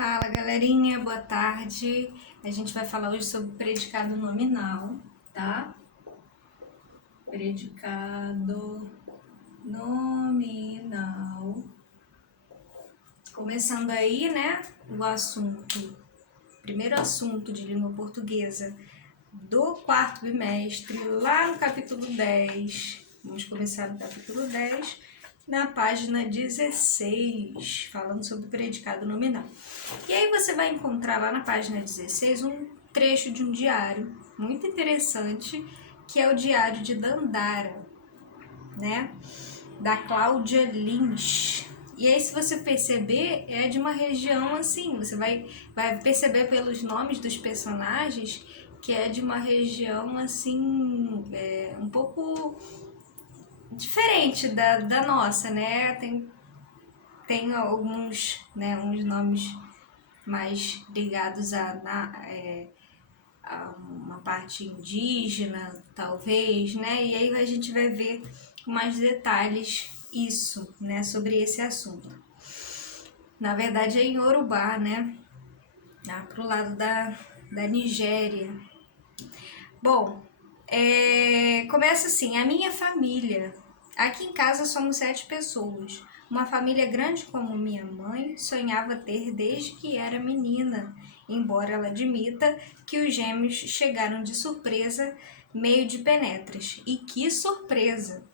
Fala, galerinha, boa tarde. A gente vai falar hoje sobre predicado nominal, tá? Predicado nominal. Começando aí, né, o assunto, primeiro assunto de língua portuguesa do quarto bimestre, lá no capítulo 10. Vamos começar no capítulo 10, na página 16, falando sobre predicado nominal. E aí você vai encontrar lá na página 16 um trecho de um diário muito interessante, que é o Diário de Dandara, né? Da Cláudia Lins. E aí, se você perceber, é de uma região assim, você vai perceber pelos nomes dos personagens que é de uma região assim, um pouco diferente da nossa, né? Tem alguns, né, uns nomes mais ligados a uma parte indígena, talvez, né? E aí a gente vai ver com mais detalhes isso, né, sobre esse assunto. Na verdade é em Yorubá, né? Lá pro lado da Nigéria. Bom, começa assim, a minha família. Aqui em casa somos 7 pessoas. Uma família grande como minha mãe sonhava ter desde que era menina, embora ela admita que os gêmeos chegaram de surpresa, meio de penetras. E que surpresa!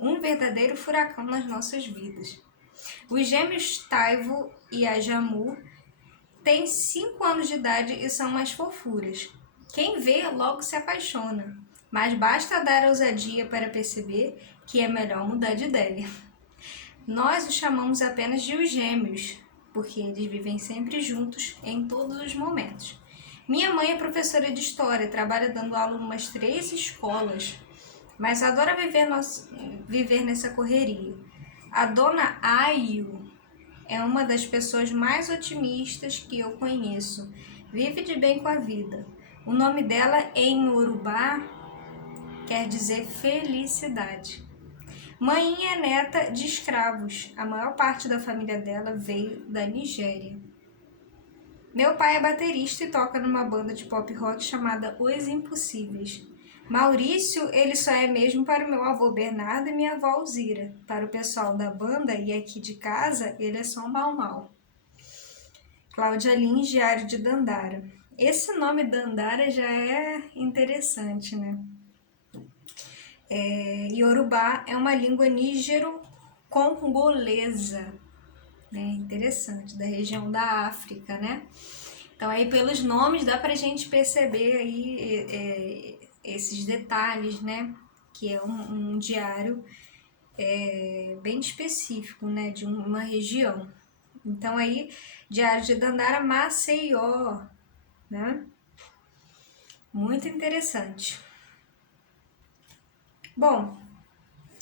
Um verdadeiro furacão nas nossas vidas. Os gêmeos Taivo e Ajamu têm 5 anos de idade e são umas fofuras. Quem vê logo se apaixona, mas basta dar ousadia para perceber que é melhor mudar de ideia. Nós os chamamos apenas de os gêmeos, porque eles vivem sempre juntos em todos os momentos. Minha mãe é professora de história, trabalha dando aula em umas 3 escolas, mas adora viver nessa correria. A dona Ayu é uma das pessoas mais otimistas que eu conheço. Vive de bem com a vida. O nome dela em Urubá quer dizer felicidade. Mãe é neta de escravos. A maior parte da família dela veio da Nigéria. Meu pai é baterista e toca numa banda de pop rock chamada Os Impossíveis. Maurício, ele só é mesmo para o meu avô Bernardo e minha avó Alzira. Para o pessoal da banda e aqui de casa, ele é só um mal-mal. Cláudia Lins, Diário de Dandara. Esse nome Dandara já é interessante, né? Yorubá é uma língua nígero-congolesa, né? Interessante, da região da África, né? Então aí pelos nomes dá pra gente perceber aí esses detalhes, né? Que é um diário bem específico, né? De uma região. Então aí, Diário de Dandara, Maceió, né? Muito interessante. Bom,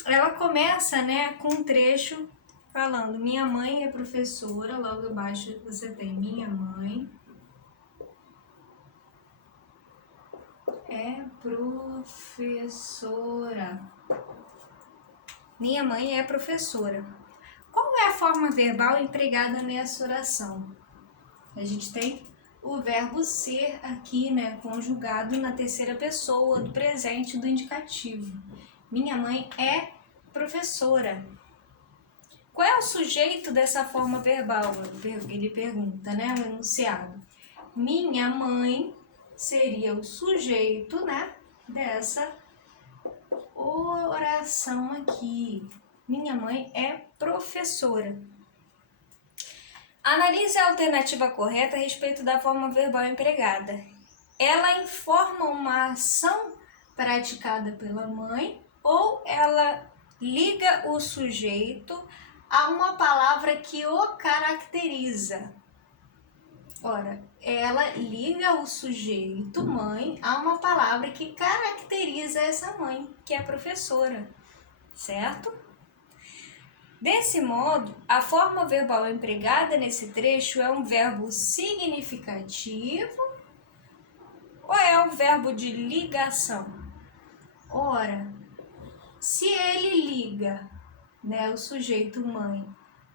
ela começa, né, com um trecho falando: minha mãe é professora, logo abaixo você tem minha mãe é professora. Minha mãe é professora. Qual é a forma verbal empregada nessa oração? A gente tem o verbo ser aqui, né, conjugado na terceira pessoa do presente do indicativo. Minha mãe é professora. Qual é o sujeito dessa forma verbal? Ele pergunta, né, o enunciado. Minha mãe seria o sujeito, né, dessa oração aqui. Minha mãe é professora. Analise a alternativa correta a respeito da forma verbal empregada. Ela informa uma ação praticada pela mãe ou ela liga o sujeito a uma palavra que o caracteriza? Ora, ela liga o sujeito mãe a uma palavra que caracteriza essa mãe, que é professora, certo? Desse modo, a forma verbal empregada nesse trecho é um verbo significativo ou é um verbo de ligação? Ora, se ele liga, né, o sujeito mãe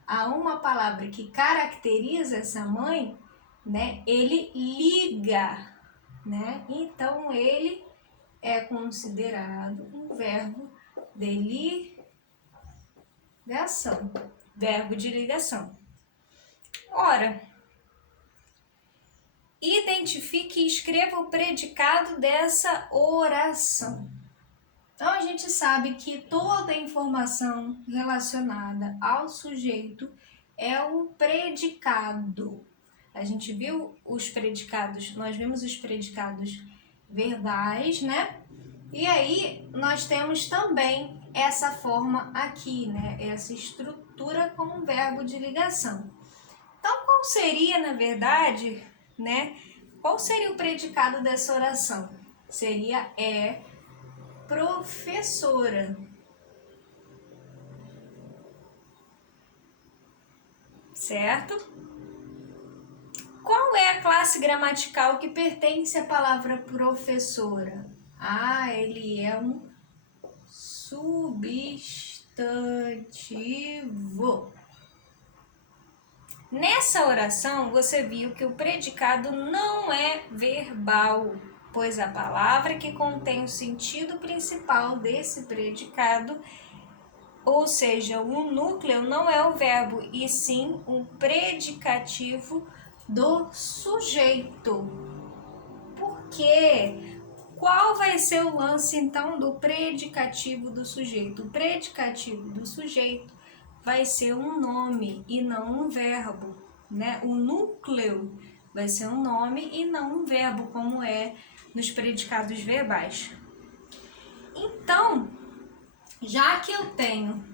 a uma palavra que caracteriza essa mãe, né? Ele liga, né? Então, ele é considerado um verbo de ligação, verbo de ligação. Ora, identifique e escreva o predicado dessa oração. Então, a gente sabe que toda informação relacionada ao sujeito é o predicado. A gente viu os predicados, nós vimos os predicados verbais, né? E aí, nós temos também essa forma aqui, né? Essa estrutura com o verbo de ligação. Então, qual seria, na verdade, né? Qual seria o predicado dessa oração? Seria professora. Certo? Qual é a classe gramatical que pertence à palavra professora? Ele é um substantivo. Nessa oração, você viu que o predicado não é verbal, pois a palavra que contém o sentido principal desse predicado, ou seja, o núcleo, não é o verbo, e sim um predicativo do sujeito. Por quê? Qual vai ser o lance, então, do predicativo do sujeito? O predicativo do sujeito vai ser um nome e não um verbo, né? O núcleo vai ser um nome e não um verbo, como é nos predicados verbais. Então, já que eu tenho,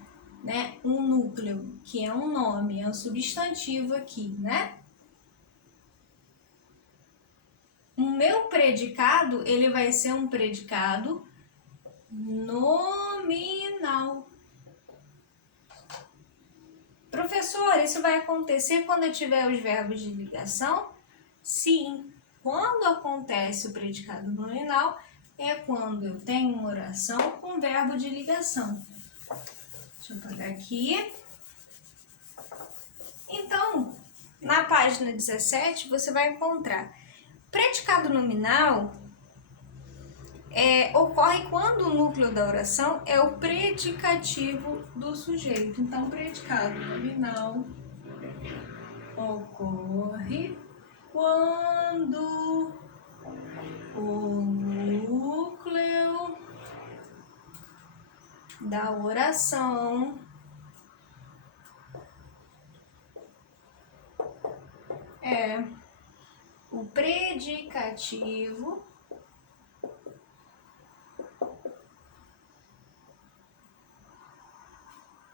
né, um núcleo, que é um nome, é um substantivo aqui, né? O meu predicado, ele vai ser um predicado nominal. Professor, isso vai acontecer quando eu tiver os verbos de ligação? Sim. Quando acontece o predicado nominal, é quando eu tenho uma oração com verbo de ligação. Deixa eu apagar aqui. Então, na página 17, você vai encontrar predicado nominal ocorre quando o núcleo da oração é o predicativo do sujeito. Então, predicado nominal ocorre quando o núcleo da oração é o predicativo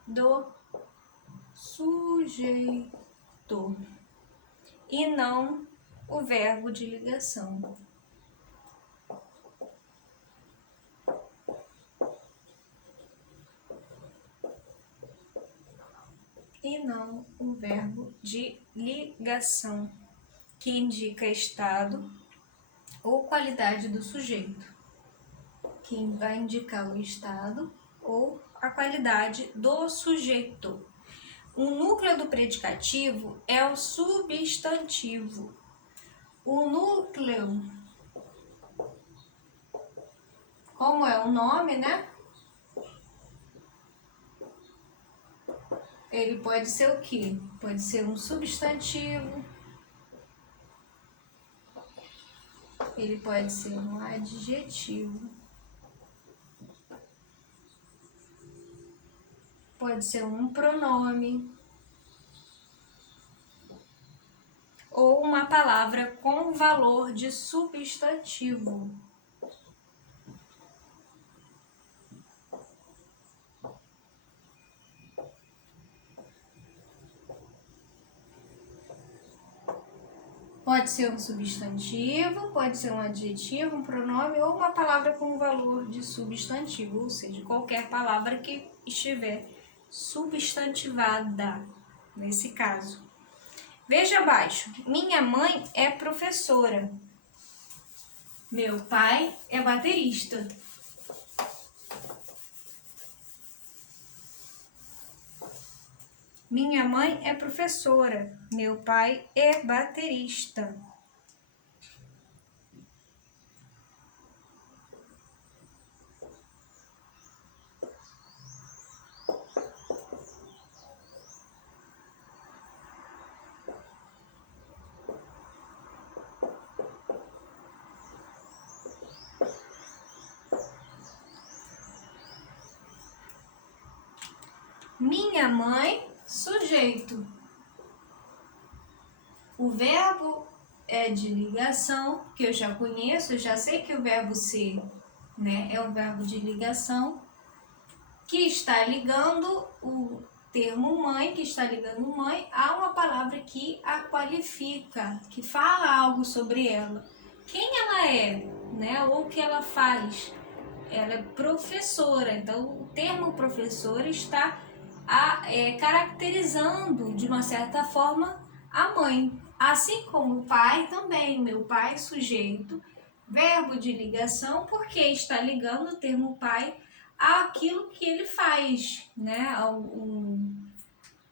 do sujeito e não o verbo de ligação. E não o verbo de ligação, que indica estado ou qualidade do sujeito. Quem vai indicar o estado ou a qualidade do sujeito. O núcleo do predicativo é o substantivo. O núcleo, como é o nome, né? Ele pode ser o quê? Pode ser um substantivo. Ele pode ser um adjetivo. Pode ser um pronome. Ou uma palavra com valor de substantivo. Pode ser um substantivo, pode ser um adjetivo, um pronome ou uma palavra com valor de substantivo, ou seja, qualquer palavra que estiver substantivada, nesse caso. Veja abaixo, minha mãe é professora, meu pai é baterista. Minha mãe é professora, meu pai é baterista. Minha mãe, sujeito. O verbo é de ligação, que eu já conheço, eu já sei que o verbo ser, né, é o verbo de ligação, que está ligando o termo mãe, que está ligando mãe, a uma palavra que a qualifica, que fala algo sobre ela. Quem ela é, né, ou o que ela faz. Ela é professora, então o termo professor está caracterizando de uma certa forma a mãe, assim como o pai também. Meu pai é sujeito, verbo de ligação, porque está ligando o termo pai àquilo que ele faz, né?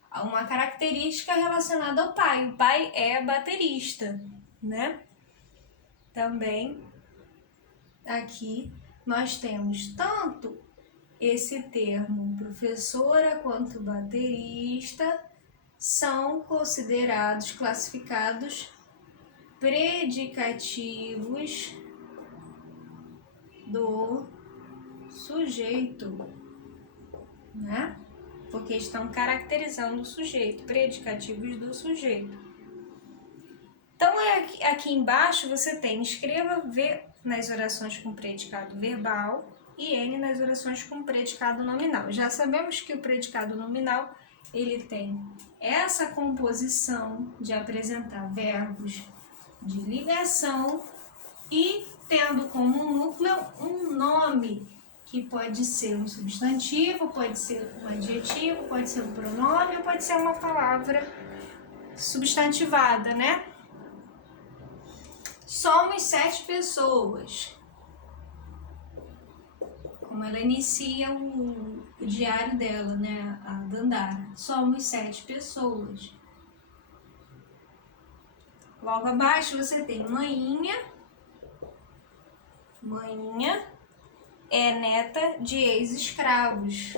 A uma característica relacionada ao pai. O pai é baterista, né? Também aqui nós temos tanto esse termo professora quanto baterista são considerados, classificados predicativos do sujeito, né? Porque estão caracterizando o sujeito, predicativos do sujeito. Então, aqui embaixo você tem escreva V nas orações com predicado verbal e N nas orações com predicado nominal. Já sabemos que o predicado nominal ele tem essa composição de apresentar verbos de ligação e tendo como núcleo um nome que pode ser um substantivo, pode ser um adjetivo, pode ser um pronome ou pode ser uma palavra substantivada, né? Somos 7 pessoas. Como ela inicia o diário dela, né? A Dandara. Somos 7 pessoas. Logo abaixo você tem Maninha. Maninha é neta de ex-escravos.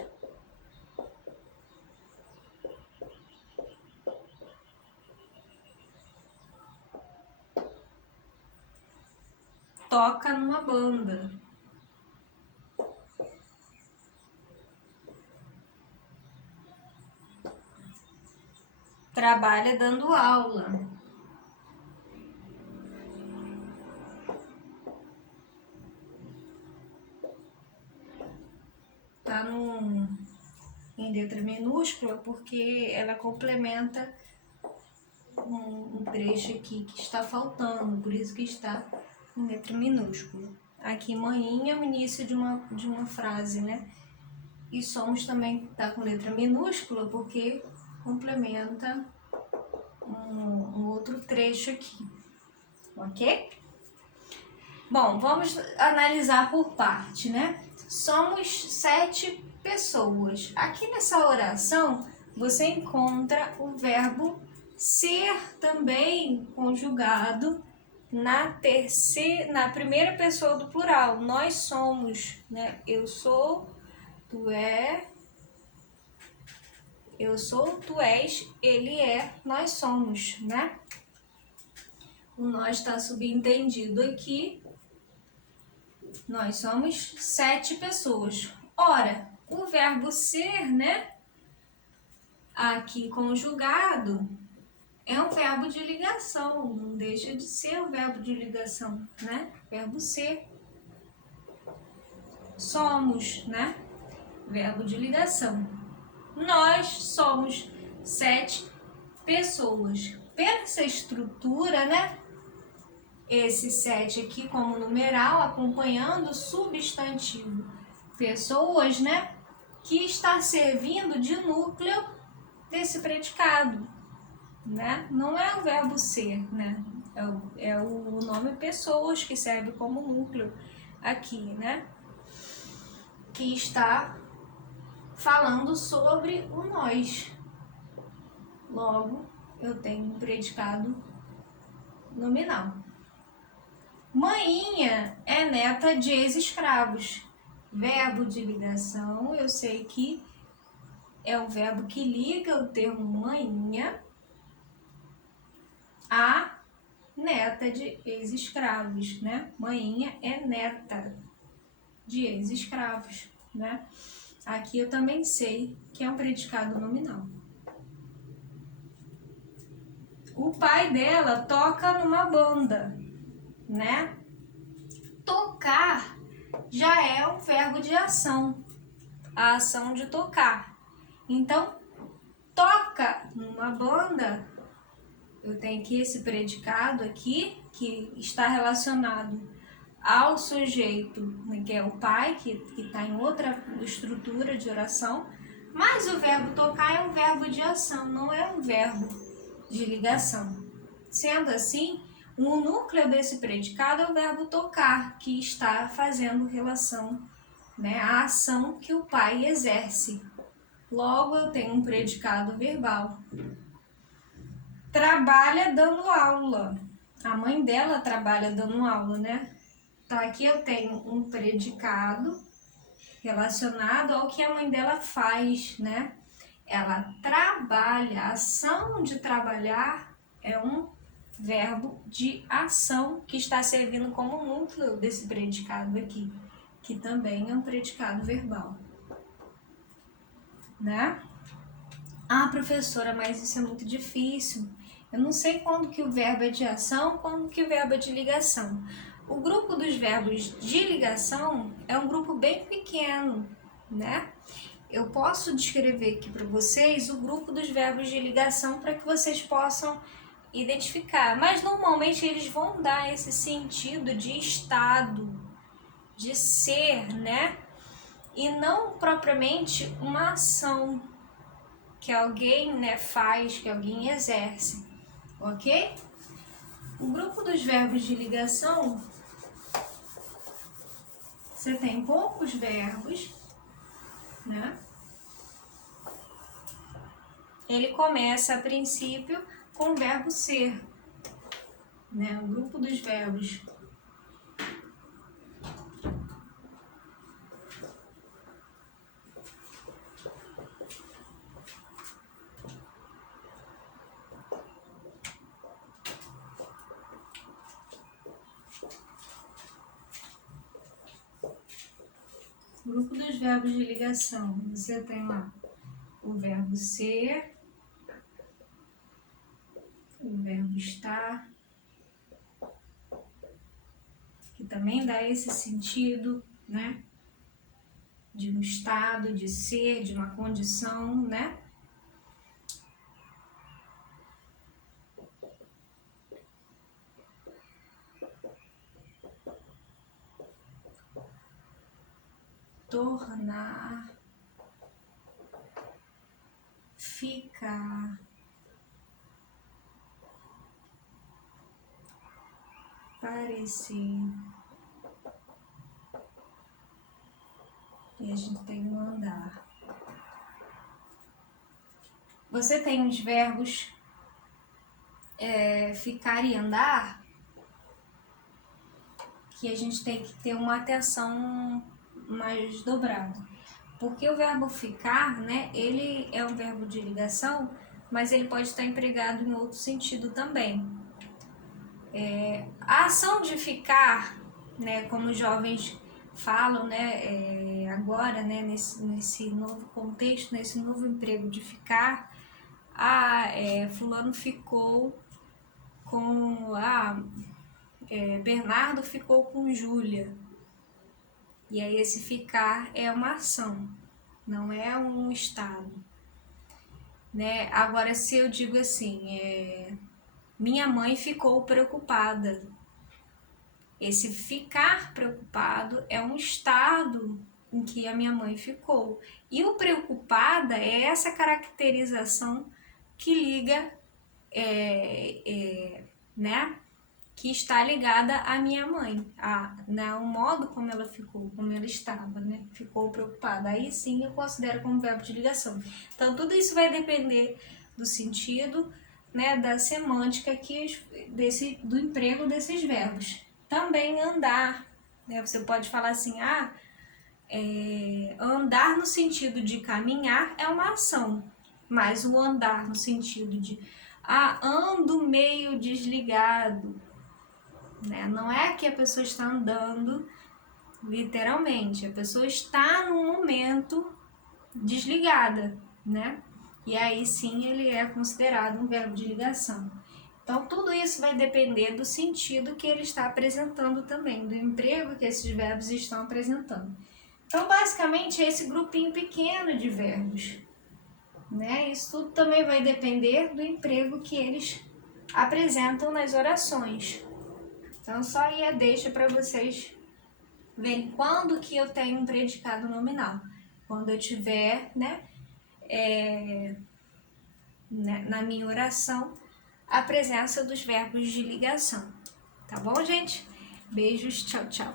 Toca numa banda. Trabalha dando aula. Tá em letra minúscula porque ela complementa um trecho aqui que está faltando, por isso que está em letra minúscula. Aqui, maninha é o início de uma frase, né? E somos também está com letra minúscula porque complementa um outro trecho aqui, ok? Bom, vamos analisar por parte, né? Somos 7 pessoas. Aqui nessa oração, você encontra o verbo ser também conjugado na primeira pessoa do plural. Nós somos, né? Eu sou, tu é, eu sou, tu és, ele é, nós somos, né? O nós está subentendido aqui. Nós somos 7 pessoas. Ora, o verbo ser, né? Aqui conjugado, é um verbo de ligação. Não deixa de ser um verbo de ligação, né? Verbo ser. Somos, né? Verbo de ligação. Nós somos 7 pessoas. Pela essa estrutura, né? Esse 7 aqui como numeral, acompanhando o substantivo pessoas, né? Que está servindo de núcleo desse predicado, né? Não é o verbo ser, né? É o nome pessoas que serve como núcleo aqui, né? Que está falando sobre o nós, Logo, eu tenho um predicado nominal. Mainha é neta de ex-escravos. Verbo de ligação, eu sei que é o verbo que liga o termo mainha a neta de ex-escravos, né? Mainha é neta de ex-escravos, né? Aqui eu também sei que é um predicado nominal. O pai dela toca numa banda, né? Tocar já é um verbo de ação, a ação de tocar. Então, toca numa banda, eu tenho aqui esse predicado aqui, que está relacionado ao sujeito, que é o pai, que está em outra estrutura de oração, mas o verbo tocar é um verbo de ação, não é um verbo de ligação. Sendo assim, o núcleo desse predicado é o verbo tocar, que está fazendo relação, né, à ação que o pai exerce. Logo, eu tenho um predicado verbal. Trabalha dando aula. A mãe dela trabalha dando aula, né? Então, aqui eu tenho um predicado relacionado ao que a mãe dela faz, né? Ela trabalha. A ação de trabalhar é um verbo de ação que está servindo como núcleo desse predicado aqui, que também é um predicado verbal, né? Ah, professora, mas isso é muito difícil. Eu não sei quando que o verbo é de ação, quando que o verbo é de ligação. O grupo dos verbos de ligação é um grupo bem pequeno, né? Eu posso descrever aqui para vocês o grupo dos verbos de ligação para que vocês possam identificar. Mas normalmente eles vão dar esse sentido de estado, de ser, né? E não propriamente uma ação que alguém, né, faz, que alguém exerce, ok? O grupo dos verbos de ligação, você tem poucos verbos, né? Ele começa a princípio com o verbo ser, né? O grupo dos verbos de ligação, você tem lá o verbo ser, o verbo estar, que também dá esse sentido, né? De um estado, de ser, de uma condição, né? Tornar, ficar, parecer. E a gente tem o andar. Você tem os verbos ficar e andar, que a gente tem que ter uma atenção mais dobrada. Porque o verbo ficar, né, ele é um verbo de ligação, mas ele pode estar empregado em outro sentido também. A ação de ficar, né, como os jovens falam, né, agora, né, nesse novo contexto, nesse novo emprego de ficar, fulano ficou com Bernardo ficou com Júlia. E aí esse ficar é uma ação, não é um estado, né? Agora, se eu digo assim, minha mãe ficou preocupada. Esse ficar preocupado é um estado em que a minha mãe ficou. E o preocupada é essa caracterização que liga, né? Que está ligada à minha mãe, né, o modo como ela ficou, como ela estava, né, ficou preocupada. Aí sim eu considero como verbo de ligação. Então tudo isso vai depender do sentido, né, da semântica aqui do emprego desses verbos. Também andar, né, você pode falar assim, andar no sentido de caminhar é uma ação, mas o andar no sentido de ando meio desligado, né, não é que a pessoa está andando literalmente, a pessoa está num momento desligada, né? E aí sim ele é considerado um verbo de ligação. Então tudo isso vai depender do sentido que ele está apresentando também, do emprego que esses verbos estão apresentando. Então basicamente é esse grupinho pequeno de verbos, né? Isso tudo também vai depender do emprego que eles apresentam nas orações. Então só aí a deixa para vocês verem quando que eu tenho um predicado nominal. Quando eu tiver, na minha oração, a presença dos verbos de ligação. Tá bom, gente? Beijos, tchau, tchau.